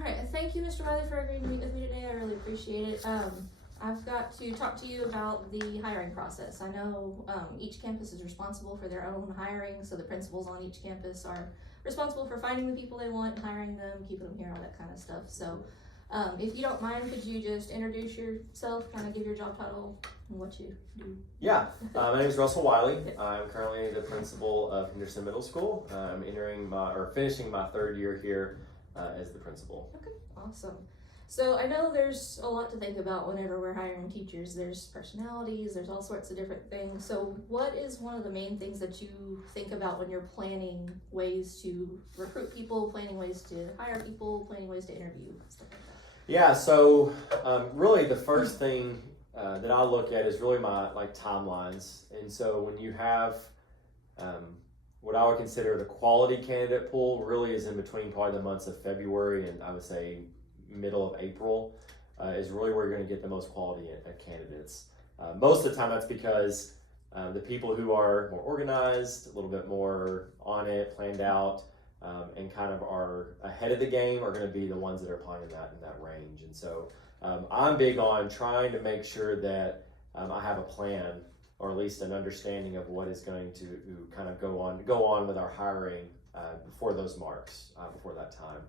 All right, thank you, Mr. Wiley, for agreeing to meet with me today. I really appreciate it. I've got to talk to you about the hiring process. I know each campus is responsible for their own hiring, so the principals on each campus are responsible for finding the people they want, hiring them, keeping them here, all that kind of stuff. So if you don't mind, could you just introduce yourself, kind of give your job title and what you do? Yeah, my name is Russell Wiley. I'm currently the principal of Henderson Middle School. I'm finishing my third year here as the principal. Okay, awesome. So I know there's a lot to think about whenever we're hiring teachers. There's personalities, there's all sorts of different things. So what is one of the main things that you think about when you're planning ways to recruit people, planning ways to hire people, planning ways to interview, stuff like that? Yeah, so really the first thing that I look at is really my timelines. And so when you have what I would consider the quality candidate pool really is in between probably the months of February and I would say middle of April is really where you're going to get the most quality candidates. Most of the time that's because the people who are more organized, a little bit more on it, planned out, and kind of are ahead of the game are going to be the ones that are applying in that range. And so I'm big on trying to make sure that I have a plan or at least an understanding of what is going to kind of go on with our hiring before those marks, before that time.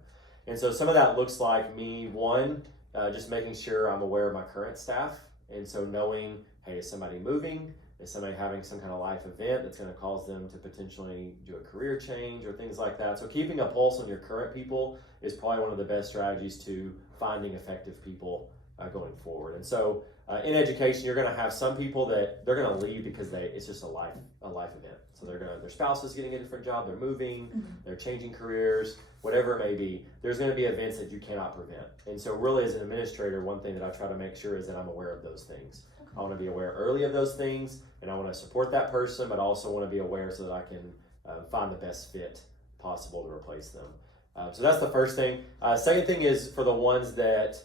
And so some of that looks like me, just making sure I'm aware of my current staff. And so knowing, hey, is somebody moving? Is somebody having some kind of life event that's going to cause them to potentially do a career change or things like that? So keeping a pulse on your current people is probably one of the best strategies to finding effective people going forward. And so in education, you're going to have some people that they're going to leave because it's just a life event. So their spouse is getting a different job, they're moving, they're changing careers, whatever it may be. There's going to be events that you cannot prevent. And so really as an administrator, one thing that I try to make sure is that I'm aware of those things. Okay. I want to be aware early of those things, and I want to support that person, but I also want to be aware so that I can find the best fit possible to replace them. So that's the first thing. Second thing is for the ones that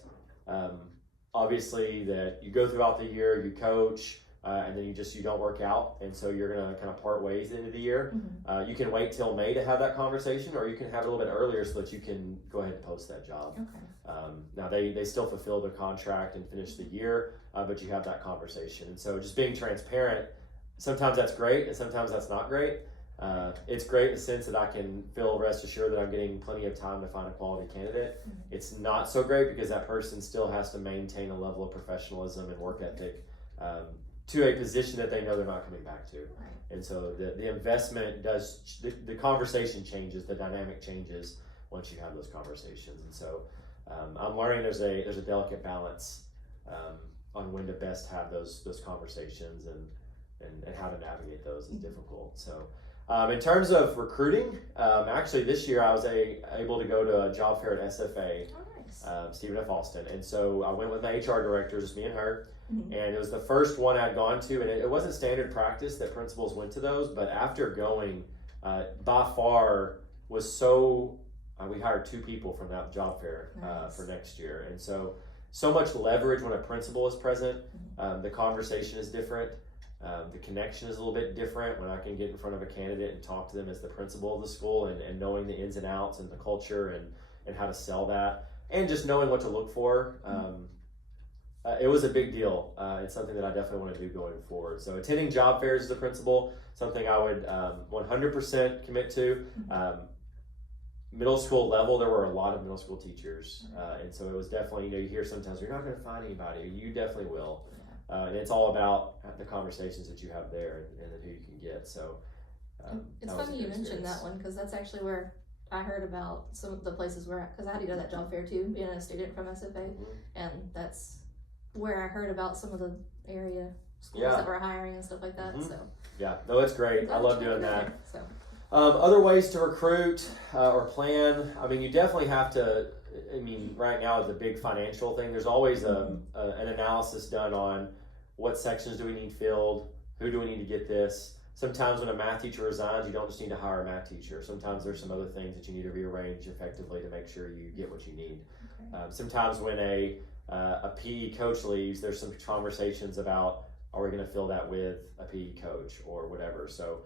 obviously that you go throughout the year, you coach, and then you don't work out, and so you're going to kind of part ways at the end of the year. You can wait till May to have that conversation, or you can have it a little bit earlier so that you can go ahead and post that job. Okay. Now they still fulfill their contract and finish the year, but you have that conversation. And so just being transparent, sometimes that's great and sometimes that's not great. It's great in the sense that I can feel rest assured that I'm getting plenty of time to find a quality candidate. It's not so great because that person still has to maintain a level of professionalism and work ethic to a position that they know they're not coming back to. Right. And so the investment the conversation changes, the dynamic changes once you have those conversations. And so I'm learning there's a delicate balance on when to best have those conversations and how to navigate those is difficult. So in terms of recruiting, actually this year I was able to go to a job fair at SFA, Stephen F. Austin. And so I went with my HR director, just me and her. And it was the first one I'd gone to, and it wasn't standard practice that principals went to those, but after going, by far was we hired 2 people from that job fair for next year. And so much leverage when a principal is present. The conversation is different. The connection is a little bit different when I can get in front of a candidate and talk to them as the principal of the school and knowing the ins and outs and the culture and how to sell that and just knowing what to look for. It was a big deal. It's something that I definitely want to do going forward. So attending job fairs as a principal, something I would 100% commit to. Middle school level, there were a lot of middle school teachers. And so it was definitely, you hear sometimes, you're not going to find anybody. You definitely will. And it's all about the conversations that you have there and who you can get. So it's funny you mentioned that one because that's actually where I heard about some of the places because I had to go to that job fair too, being a student from SFA, and that's where I heard about some of the area schools that were hiring and stuff like that. So no, it's great. I love doing that. So other ways to recruit or plan. I mean, you definitely have to. I mean, right now is a big financial thing. There's always an analysis done on what sections do we need filled, who do we need to get this. Sometimes when a math teacher resigns, you don't just need to hire a math teacher. Sometimes there's some other things that you need to rearrange effectively to make sure you get what you need. Sometimes when a PE coach leaves, there's some conversations about, are we going to fill that with a PE coach or whatever. So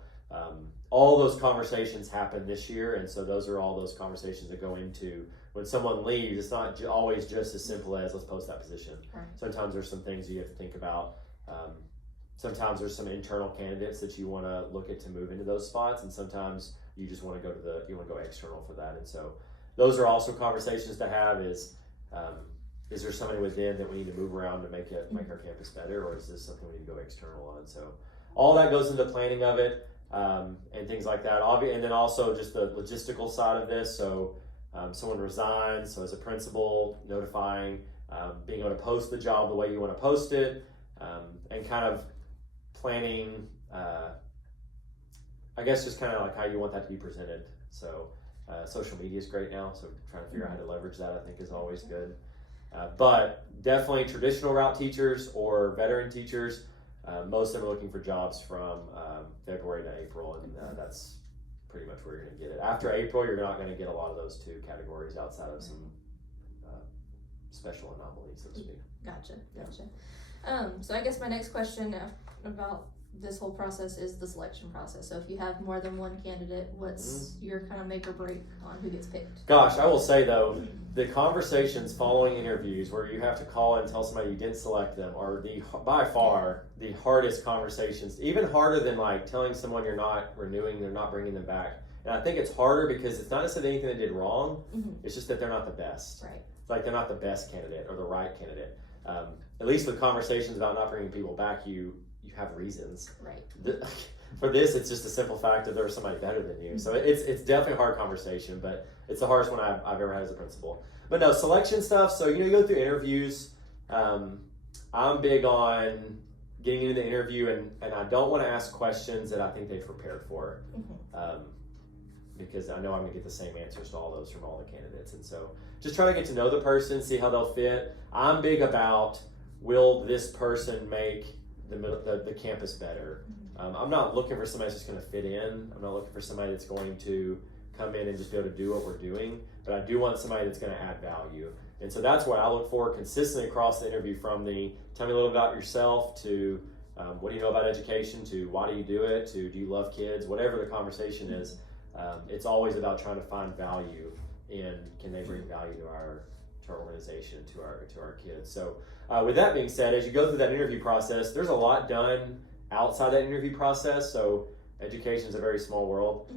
all those conversations happen this year, and so those are all those conversations that go into when someone leaves, it's not always just as simple as let's post that position. Right. Sometimes there's some things you have to think about. Sometimes there's some internal candidates that you want to look at to move into those spots, and sometimes you just want to go external for that. And so those are also conversations to have. Is there somebody within that we need to move around to make our campus better, or is this something we need to go external on? So all that goes into the planning of it, and things like that. And then also just the logistical side of this. So someone resigns, so as a principal, notifying, being able to post the job the way you want to post it, and kind of planning, I guess just kind of like how you want that to be presented. So social media is great now, so trying to figure out how to leverage that, I think, is always good. But definitely traditional route teachers or veteran teachers, most of them are looking for jobs from February to April, and that's pretty much where you're going to get it. After April, you're not going to get a lot of those two categories outside of some special anomalies, so to speak. Gotcha. So I guess my next question about this whole process is the selection process. So if you have more than one candidate, what's your kind of make or break on who gets picked? Gosh, I will say though, the conversations following interviews where you have to call and tell somebody you didn't select them are by far the hardest conversations, even harder than like telling someone you're not renewing, they're not bringing them back. And I think it's harder because it's not necessarily anything they did wrong, it's just that they're not the best. Right. It's like they're not the best candidate or the right candidate. At least with conversations about not bringing people back, you have reasons. Right. For this, it's just a simple fact that there's somebody better than you. So it's definitely a hard conversation, but it's the hardest one I've ever had as a principal. But no, selection stuff. So, you go through interviews. I'm big on getting into the interview, and I don't want to ask questions that I think they've prepared for. Because I know I'm going to get the same answers to all those from all the candidates. And so just trying to get to know the person, see how they'll fit. I'm big about, will this person make the campus better? I'm not looking for somebody that's just going to fit in. I'm not looking for somebody that's going to come in and just be able to do what we're doing, but I do want somebody that's going to add value. And so that's what I look for consistently across the interview, from the tell me a little about yourself to what do you know about education, to why do you do it, to do you love kids, whatever the conversation is. It's always about trying to find value in, can they bring value to our organization, to our kids. So with that being said, as you go through that interview process, there's a lot done outside that interview process. So education is a very small world.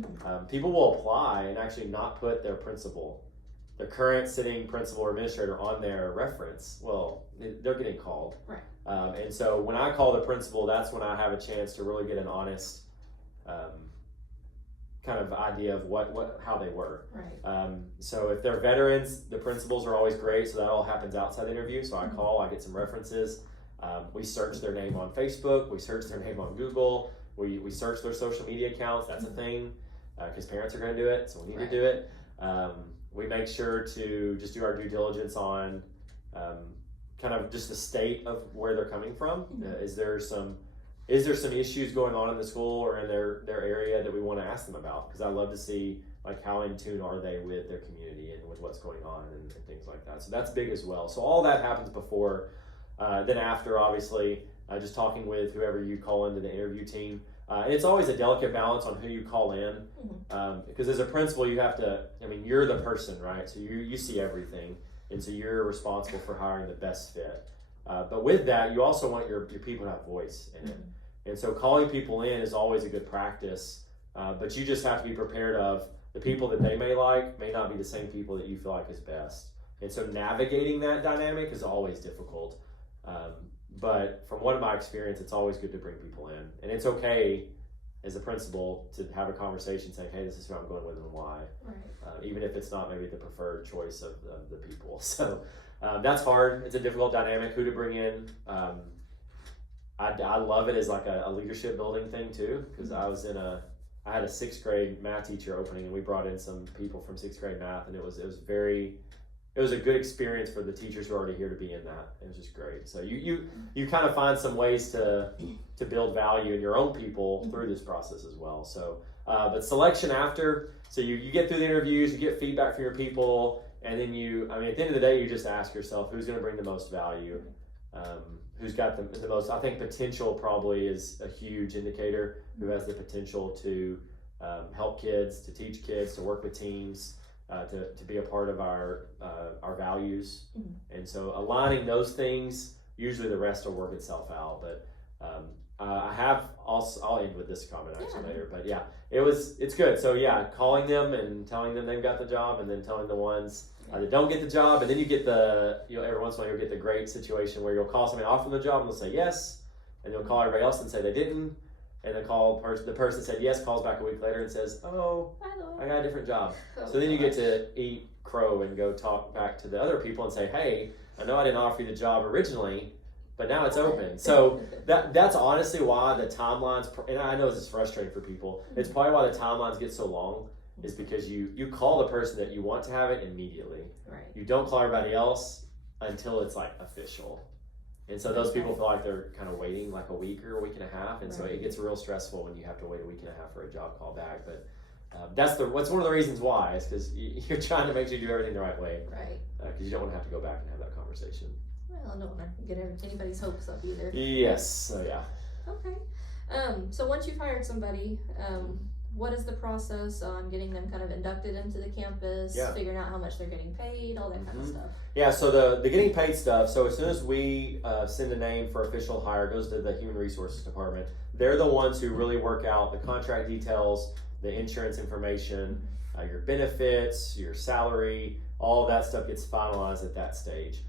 People will apply and actually not put their principal, the current sitting principal or administrator, on their reference. Well, they're getting called. Right. And so when I call the principal, that's when I have a chance to really get an honest kind of idea of how they were. Right. So if they're veterans, the principals are always great. So that all happens outside the interview. So I call, I get some references. We search their name on Facebook. We search their name on Google. We search their social media accounts. That's a thing, because parents are going to do it, so we need to do it. We make sure to just do our due diligence on kind of just the state of where they're coming from. Is there some issues going on in the school or in their area that we want to ask them about? Because I love to see like how in tune are they with their community and with what's going on and things like that. So that's big as well. So all that happens before. Then after, obviously, just talking with whoever you call into the interview team. And it's always a delicate balance on who you call in. Because as a principal, you have to, you're the person, right? So you see everything. And so you're responsible for hiring the best fit. But with that, you also want your people to have voice in it. And so calling people in is always a good practice. But you just have to be prepared of the people that they may like may not be the same people that you feel like is best. And so navigating that dynamic is always difficult. But from one of my experience, it's always good to bring people in. And it's okay as a principal to have a conversation saying, hey, this is who I'm going with and why. Right. Even if it's not maybe the preferred choice of the people. So that's hard. It's a difficult dynamic, who to bring in. I love it as like a leadership building thing too, because I had a 6th grade math teacher opening, and we brought in some people from 6th grade math, and it was a good experience for the teachers who are already here to be in that. It was just great. So you kind of find some ways to build value in your own people through this process as well. So, but selection after, so you get through the interviews, you get feedback from your people, and then at the end of the day, you just ask yourself, who's going to bring the most value? Who's got the most, I think potential probably is a huge indicator, who has the potential to help kids, to teach kids, to work with teams, to be a part of our values. And so aligning those things, usually the rest will work itself out. But I'll end with this comment actually later. But yeah, it's good. So yeah, calling them and telling them they've got the job, and then telling the ones that don't get the job, and then you get every once in a while you'll get the great situation where you'll call somebody, offer them the job, and they'll say yes, and they'll call everybody else and say they didn't, and the person said yes calls back a week later and says, oh, I got a different job. So then you get to eat crow and go talk back to the other people and say, hey, I know I didn't offer you the job originally, but now it's open. So that's honestly why the timelines, and I know this is frustrating for people, it's probably why the timelines get so long, is because you call the person that you want to have it immediately. Right. You don't call everybody else until it's like official. And so those people feel like they're kind of waiting like a week or a week and a half. And so it gets real stressful when you have to wait a week and a half for a job call back. But that's one of the reasons why, is because you're trying to make sure you do everything the right way. Right. Because you don't want to have to go back and have that conversation. Well, I don't want to get anybody's hopes up either. Yes. So yeah. Okay. So once you've hired somebody, what is the process on getting them kind of inducted into the campus, figuring out how much they're getting paid, all that kind of stuff? Yeah, so the getting paid stuff, so as soon as we send a name for official hire, it goes to the Human Resources Department. They're the ones who really work out the contract details, the insurance information, your benefits, your salary, all of that stuff gets finalized at that stage.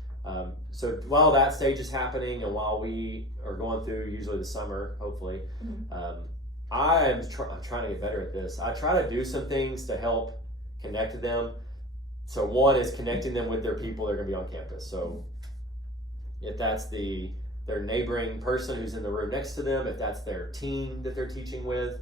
So while that stage is happening, and while we are going through usually the summer, hopefully, I'm trying to get better at this. I try to do some things to help connect them. So one is connecting them with their people that are going to be on campus. So if that's their neighboring person who's in the room next to them, if that's their team that they're teaching with,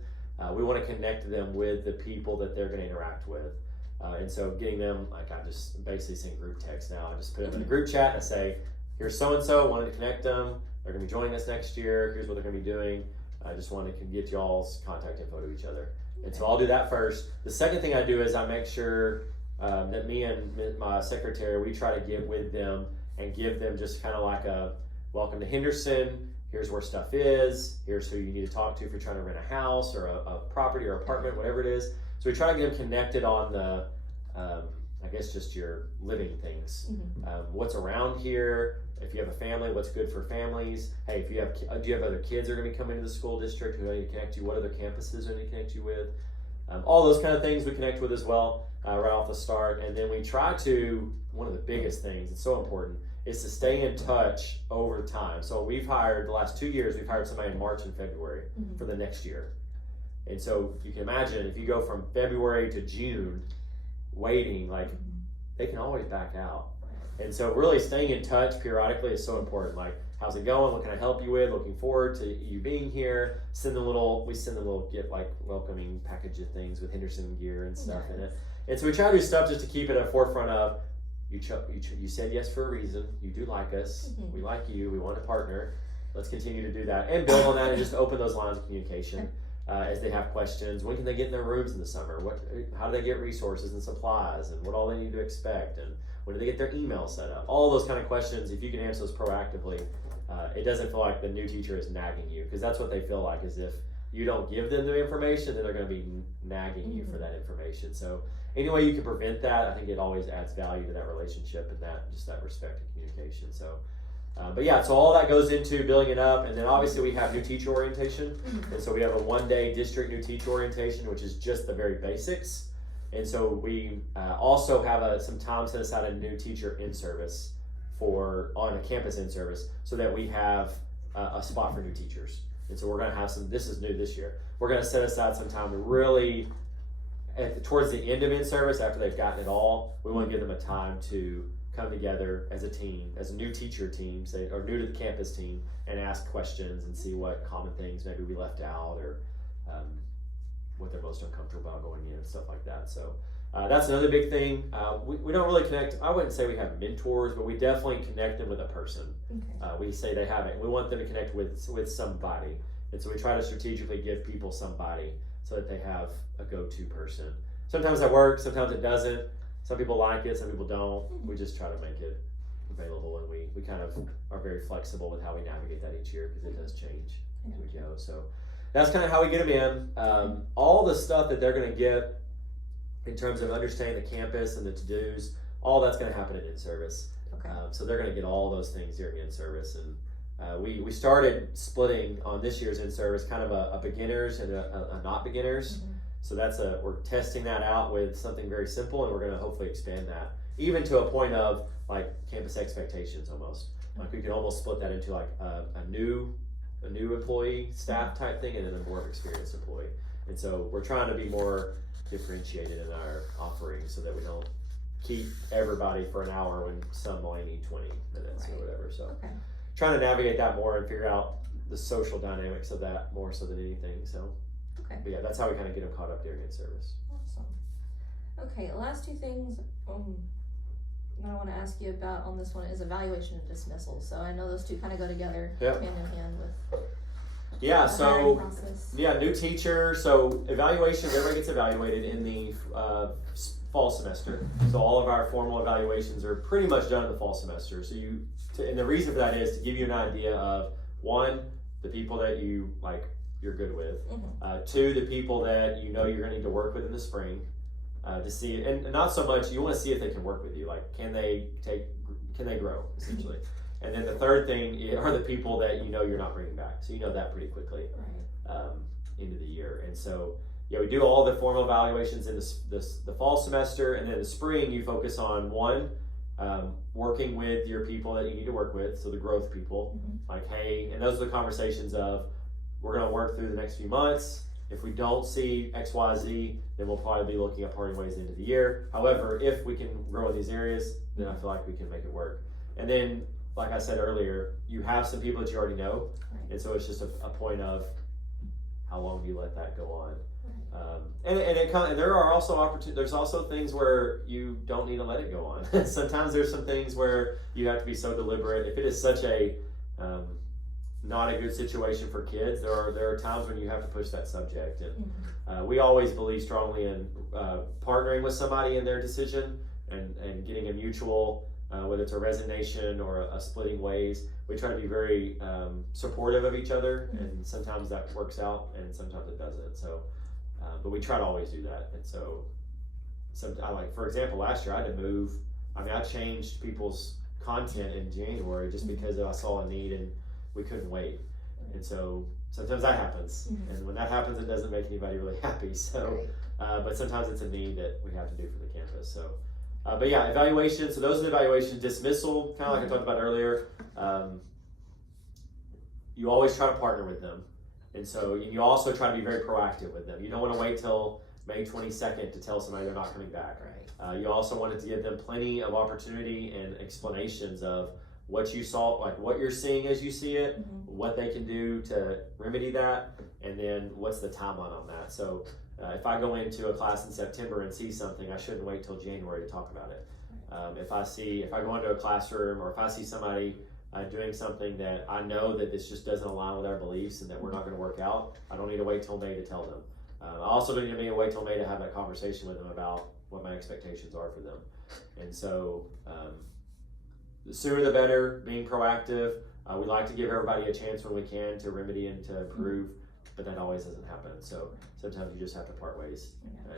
we want to connect them with the people that they're going to interact with. And so getting them, like I just basically send group text now. I just put them in a group chat and I say, here's so-and-so, wanted to connect them. They're going to be joining us next year. Here's what they're going to be doing. I just wanted to get y'all's contact info to each other. And so I'll do that first. The second thing I do is I make sure that me and my secretary, we try to get with them and give them just kind of like a welcome to Henderson. Here's where stuff is. Here's who you need to talk to if you're trying to rent a house or a property or apartment, whatever it is. So we try to get them connected on the, I guess just your living things. What's around here. If you have a family, what's good for families? Hey, do you have other kids that are going to be coming to the school district who I need to connect you? What other campuses do I need to connect you with? All those kind of things we connect with as well right off the start. And then we try to, one of the biggest things, it's so important, is to stay in touch over time. So we've hired, the last 2 years, we've hired somebody in March and February for the next year. And so you can imagine if you go from February to June waiting, like they can always back out. And so really staying in touch periodically is so important. Like, how's it going? What can I help you with? Looking forward to you being here. We send them little gift, like welcoming package of things with Henderson gear and stuff in it. And so we try to do stuff just to keep it at the forefront of, you said yes for a reason. You do like us. We like you. We want to partner. Let's continue to do that and build on that and just open those lines of communication as they have questions. When can they get in their rooms in the summer? How do they get resources and supplies, and what all they need to expect, and when do they get their email set up? All those kind of questions, if you can answer those proactively, it doesn't feel like the new teacher is nagging you, because that's what they feel like, is if you don't give them the information, then they're going to be nagging you for that information. So any way you can prevent that, I think it always adds value to that relationship and that respect and communication. So, but yeah, so all that goes into building it up. And then obviously we have new teacher orientation. And so we have a 1-day district new teacher orientation, which is just the very basics. And so we also have some time set aside a new teacher in service on a campus in service, so that we have a spot for new teachers. And so we're going to have this is new this year. We're going to set aside some time to really, towards the end of in service, after they've gotten it all, we want to give them a time to come together as a team, as a new teacher team, or new to the campus team, and ask questions and see what common things maybe we left out, or what they're most uncomfortable about going in and stuff like that. So that's another big thing. We don't really connect. I wouldn't say we have mentors, but we definitely connect them with a person. We say they have it. We want them to connect with somebody. And so we try to strategically give people somebody so that they have a go-to person. Sometimes that works, sometimes it doesn't. Some people like it, some people don't. We just try to make it available, and we kind of are very flexible with how we navigate that each year, because it does change as we go. So that's kind of how we get them in. All the stuff that they're going to get in terms of understanding the campus and the to-dos, all that's going to happen in in-service. Okay. So they're going to get all those things during in-service. And we started splitting on this year's in-service kind of a beginners and a not beginners. Mm-hmm. So we're testing that out with something very simple, and we're going to hopefully expand that even to a point of like campus expectations almost. Like we can almost split that into like a new employee staff type thing, and then a more experienced employee. And so we're trying to be more differentiated in our offerings so that we don't keep everybody for an hour when some only need 20 minutes or whatever. So trying to navigate that more and figure out the social dynamics of that more so than anything. So but yeah, that's how we kind of get them caught up during in-service. Awesome. Okay, the last two things that I want to ask you about on this one is evaluation and dismissal. So I know those two kind of go together hand in hand with the hiring process. New teacher. So evaluations, everybody gets evaluated in the fall semester. So all of our formal evaluations are pretty much done in the fall semester. So and the reason for that is to give you an idea of, one, the people that you're good with. Two, the people that you know you're going to need to work with in the spring to see, and not so much, you want to see if they can work with you. Like, can they grow, essentially. And then the third thing are the people that you know you're not bringing back. So you know that pretty quickly into the year. And so, we do all the formal evaluations in the fall semester, and then in the spring you focus on one, working with your people that you need to work with, so the growth people. Like, hey, and those are the conversations of, we're going to work through the next few months. If we don't see X, Y, Z, then we'll probably be looking at parting ways at the end of the year. However, if we can grow in these areas, then I feel like we can make it work. And then, like I said earlier, you have some people that you already know, and so it's just a point of how long do you let that go on. And there are also opportunities. There's also things where you don't need to let it go on. Sometimes there's some things where you have to be so deliberate. If it is such a not a good situation for kids, there are times when you have to push that subject. And we always believe strongly in partnering with somebody in their decision and getting a mutual, whether it's a resignation or a splitting ways. We try to be very supportive of each other, and sometimes that works out and sometimes it doesn't. So, but we try to always do that. And so for example, last year I had to move. I changed people's content in January just because I saw a need and we couldn't wait. And so sometimes that happens. And when that happens, it doesn't make anybody really happy. So, but sometimes it's a need that we have to do for the campus. So, but yeah, evaluation. So those are the evaluations. Dismissal, kind of like I talked about earlier. You always try to partner with them. And so you also try to be very proactive with them. You don't want to wait till May 22nd to tell somebody they're not coming back. You also wanted to give them plenty of opportunity and explanations of what you saw, like what you're seeing as you see it, what they can do to remedy that, and then what's the timeline on that. So if I go into a class in September and see something, I shouldn't wait till January to talk about it. If I go into a classroom, or if I see somebody doing something that I know that this just doesn't align with our beliefs and that we're not going to work out, I don't need to wait till May to tell them. I also don't need to wait till May to have that conversation with them about what my expectations are for them. And so the sooner the better, being proactive. We like to give everybody a chance when we can to remedy and to improve, but that always doesn't happen. So sometimes you just have to part ways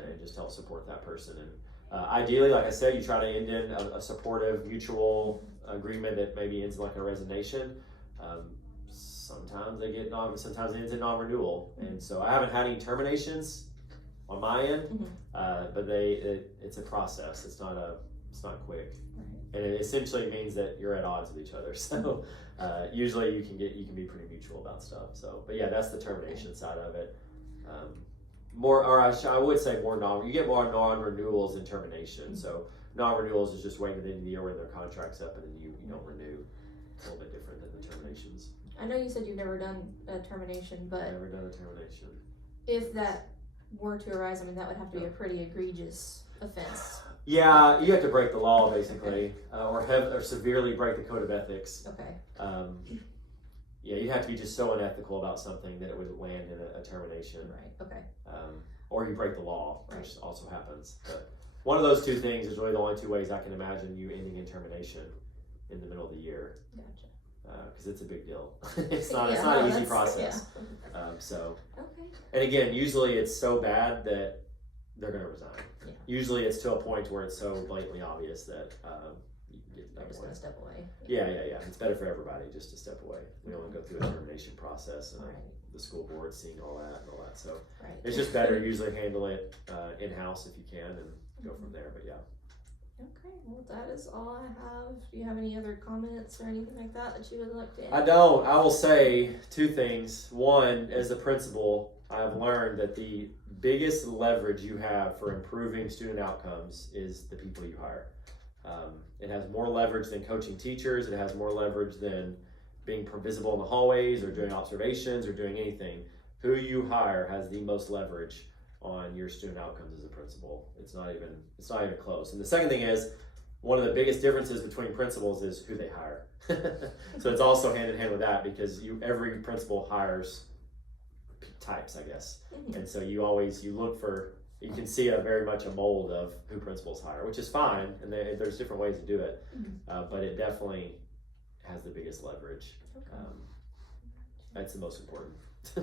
and just help support that person. And ideally, like I said, you try to end in a supportive, mutual agreement that maybe ends in like a resignation. Sometimes sometimes it ends in non-renewal. And so I haven't had any terminations on my end, but it's a process. It's not quick. And it essentially means that you're at odds with each other. So usually you can be pretty mutual about stuff. So, but yeah, that's the termination side of it. I would say you get more non-renewals than termination. So non-renewals is just waiting at the end of the year when their contract's up and then you don't renew. It's a little bit different than the terminations. I know you said you've never done a termination, but never done a termination. If that were to arise, that would have to be a pretty egregious offense. Yeah, you have to break the law basically, or severely break the code of ethics. Yeah, you'd have to be just so unethical about something that it would land in a termination. Or you break the law, which also happens. But one of those two things is really the only two ways I can imagine you ending in termination in the middle of the year. Gotcha. Because it's a big deal. It's not an easy process. And again, usually it's so bad that they're going to resign. Yeah. Usually it's to a point where it's so blatantly obvious that you can get They're that just way. gonna step away. Yeah. It's better for everybody just to step away. We don't want to go through a termination process and Right. the school board seeing all that and all that. So Right. it's just better usually handle it in-house if you can and go from there. But yeah. Okay, well, that is all I have. Do you have any other comments or anything like that you would like to add? I don't. I will say two things. One, as a principal, I've learned that the biggest leverage you have for improving student outcomes is the people you hire. It has more leverage than coaching teachers. It has more leverage than being visible in the hallways or doing observations or doing anything. Who you hire has the most leverage on your student outcomes as a principal. It's not even close. And the second thing is, one of the biggest differences between principals is who they hire. So it's also hand in hand with that, because every principal hires types, I guess. And so you look for, you can see very much a mold of who principals hire, which is fine, and there's different ways to do it, but it definitely has the biggest leverage. That's the most important.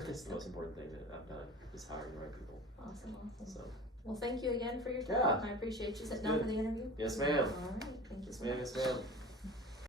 It's the most important thing that I've done, is hiring the right people. Awesome. So, Well, thank you again for your time. Yeah. I appreciate you sitting down for the interview. yes, ma'am. All right, thank you so much. Yes, ma'am.